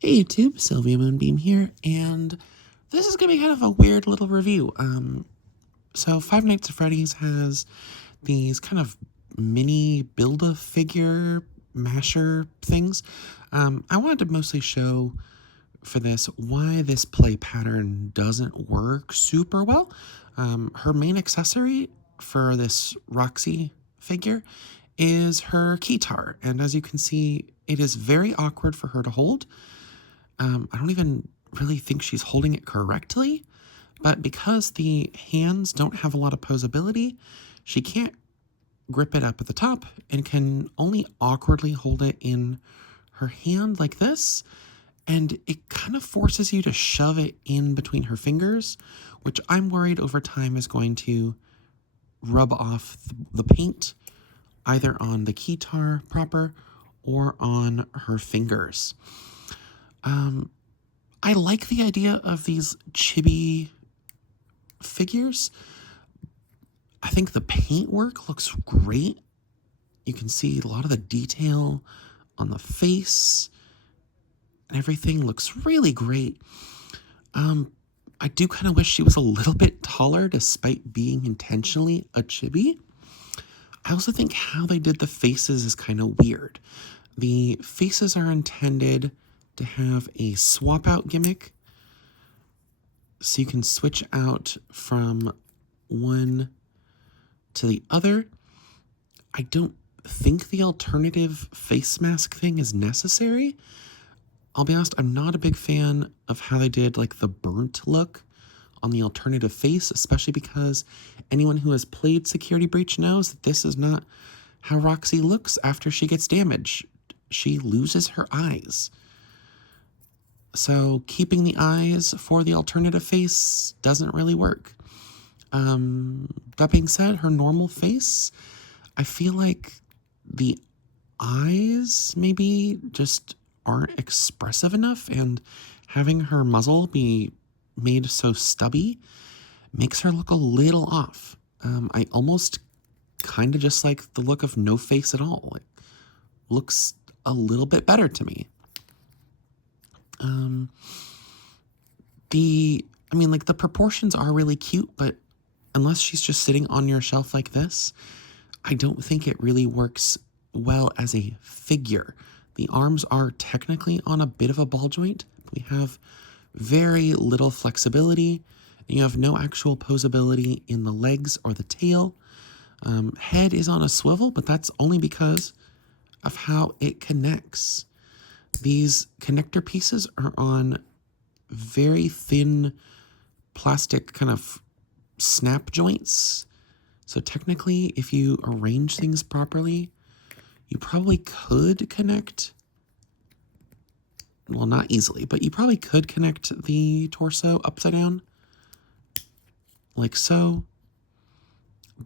Hey YouTube, Sylvia Moonbeam here, and this is going to be kind of a weird little review. So Five Nights at Freddy's has these kind of mini Build-A-Figure masher things. I wanted to mostly show for this why this play pattern doesn't work super well. Her main accessory for this Roxy figure is her keytar, and as you can see, it is very awkward for her to hold. I don't even really think she's holding it correctly, but because the hands don't have a lot of posability, she can't grip it up at the top and can only awkwardly hold it in her hand like this, and it kind of forces you to shove it in between her fingers, which I'm worried over time is going to rub off the paint either on the keytar proper or on her fingers. I like the idea of these chibi figures. I think the paint work looks great. You can see a lot of the detail on the face and everything looks really great. I do kind of wish she was a little bit taller despite being intentionally a chibi. I also think how they did the faces is kind of weird. The faces are intended to have a swap out gimmick, so you can switch out from one to the other. I don't think the alternative face mask thing is necessary. I'll be honest, I'm not a big fan of how they did like the burnt look on the alternative face, especially because anyone who has played Security Breach knows that this is not how Roxy looks after she gets damaged. She loses her eyes. So keeping the eyes for the alternative face doesn't really work. That being said, her normal face, I feel like the eyes maybe just aren't expressive enough, and having her muzzle be made so stubby makes her look a little off. I almost kind of just like the look of no face at all. It looks a little bit better to me. The proportions are really cute, but unless she's just sitting on your shelf like this, I don't think it really works well as a figure. The arms are technically on a bit of a ball joint. We have very little flexibility, and you have no actual posability in the legs or the tail. Head is on a swivel, but that's only because of how it connects. These connector pieces are on very thin plastic kind of snap joints. So technically, if you arrange things properly, you probably could connect, well, not easily, but you probably could connect the torso upside down, like so.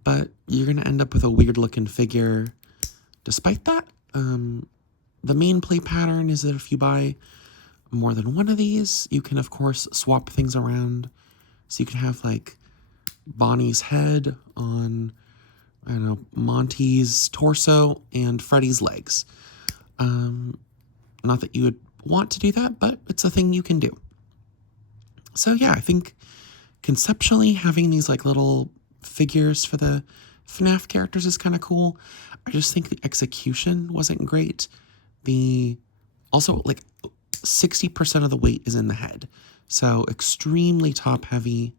But you're going to end up with a weird looking figure despite that. The main play pattern is that if you buy more than one of these, you can, of course, swap things around. So you can have, like, Bonnie's head on, I don't know, Monty's torso and Freddy's legs. Not that you would want to do that, but it's a thing you can do. So, yeah, I think conceptually having these, like, little figures for the FNAF characters is kind of cool. I just think the execution wasn't great. Also, like, 60% of the weight is in the head, so extremely top heavy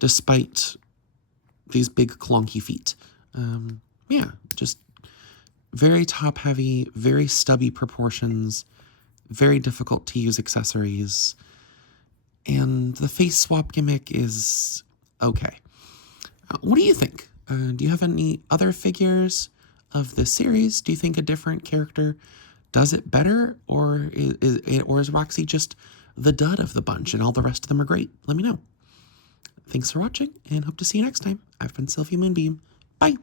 despite these big clunky feet. Yeah, just very top heavy, very stubby proportions, very difficult to use accessories, and the face swap gimmick is okay. What do you think? Do you have any other figures of the series? Do you think a different character does it better, or is Roxy just the dud of the bunch and all the rest of them are great? Let me know. Thanks for watching, and hope to see you next time. I've been Sylvia Moonbeam. Bye!